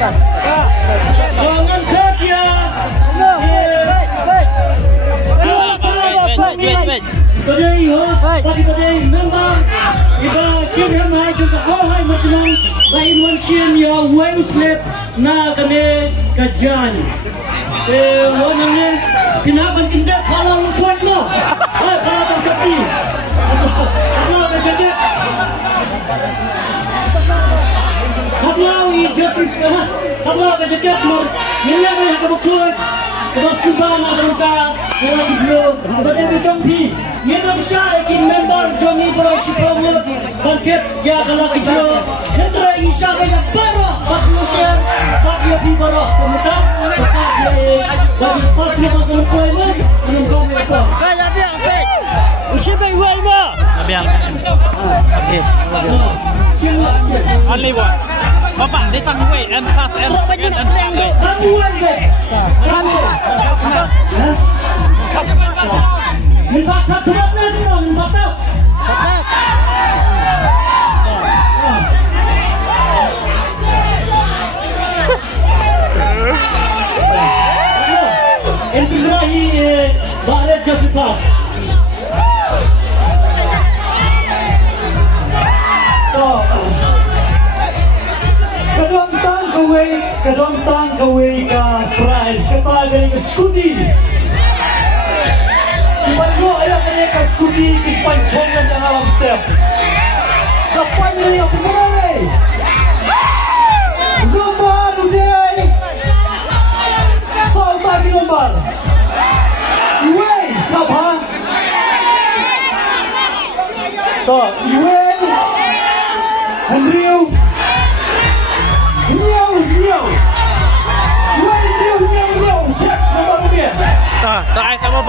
Jangan kerja. Today host, tadi today member, iba shin ham hai ke kau hai macam ba in shin ya wave slip na kene kajan. Wanne kenapa kita kalau kuat lo? Kalau tak sepi. Kalau kerja. Kalau ini Joseph, kalau kerja mor, ni apa yang kamu kuat? Kalau subang ada kita, kalau kita berada di tempat, ni namanya ikin member Johnny Borosi Promote, bangkit ya kalau kita, Hendra Isha kaya baru, bakluker, bakyo pi baru, kemudian bagi sport ni bakal kuat ni, menunggu mereka. Baik, abiang, baik. Usia baik kuat ni. Abiang. Okay. Only one. Bapak, dia tak kuat. Emsas, emsas kuat. Kamuan deh. Kamuan. Minta kuat ni, minta. Entrahi Bharat Joseph. Kadang tang kawai ka prize kata dari ke skudi. Kipan lo ayah kene ka skudi kipan chongan yang alam step. Kapan ni apa mana? Nomor udah. Salta di nomor. Iway sabha. So Iway Andrew. Tak sama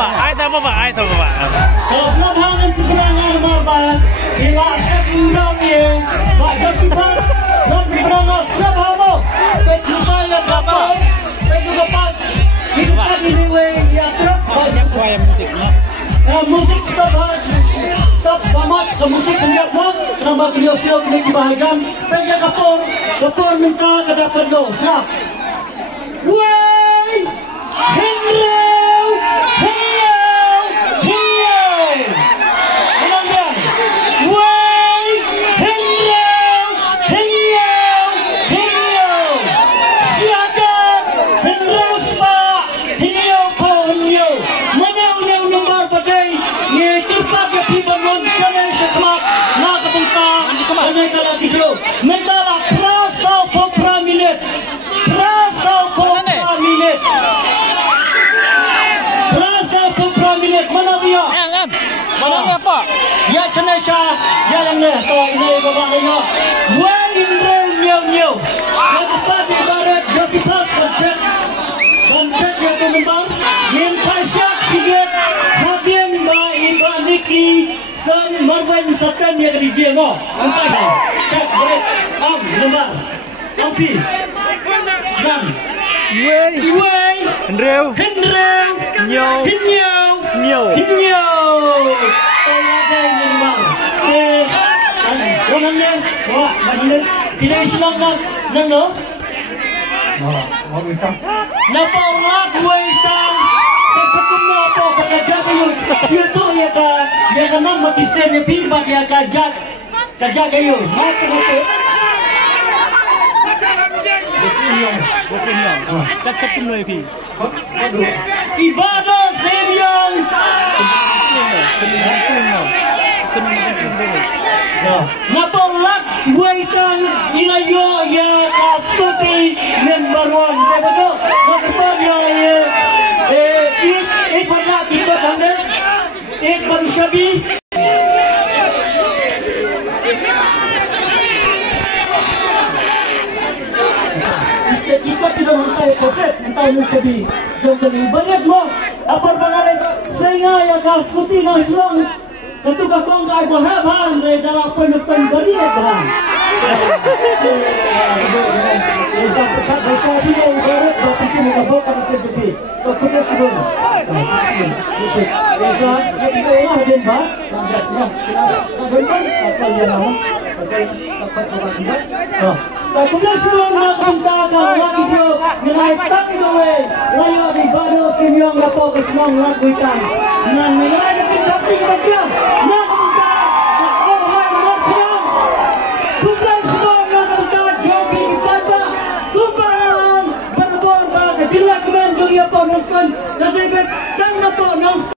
pak, Kalau selamat peperangan marban, hilang sekundang ye, bagai kita, dan peperangan selamat mo, pejumpaan yang dapat, pejumpaan, kita ini ya terus banyak kuaya musiknya. Musik stop selamat ke musik hendak mo, kenapa beliau siap ini dibahagian, pengen kapor minta kedapat lo, siap. Wey, Henry. Ya cenasa, ya yang ni, kau ini bawa ini. Buat ini new. Yang tepat di barat Joseph Bancet yang kembang. Yang pasyak sikit, hakim ba Niki sen marwai misalkan yang di JMO. Angkat, cek berat, nombor, kampi, dan. Iway, Hendrew, Nyo. Orangnya, wah, macam tidak Islam nak, no? Napa orang buaikan? Keputusan apa? Pekerja kayu, siapa ya kan? Dia kan mati sendiri, pilih dia kerja kayu, mati. Cakap pun lagi. Ibadah serian. Napolak buaikan ilayo ya seperti membaruan betul. Napolak ya pada kita anda manusiawi. Kita tidak mengenai konsep mengenai manusiawi. Jadi banyak mo apa pangalan sehingga ya seperti nasional. Tentu kakong kay bahaban dalam penelitian beri kan. Kemudian semua nak minta kalau lagi dia nilai tak gawe layu di baru kimyong lapo kesemong lakukan nan nilai kita tinggal nak minta orang macam kemudian semua nak minta jogi kita kumpulan berbor bagi dilakukan dunia penonton dan lebih tang lapo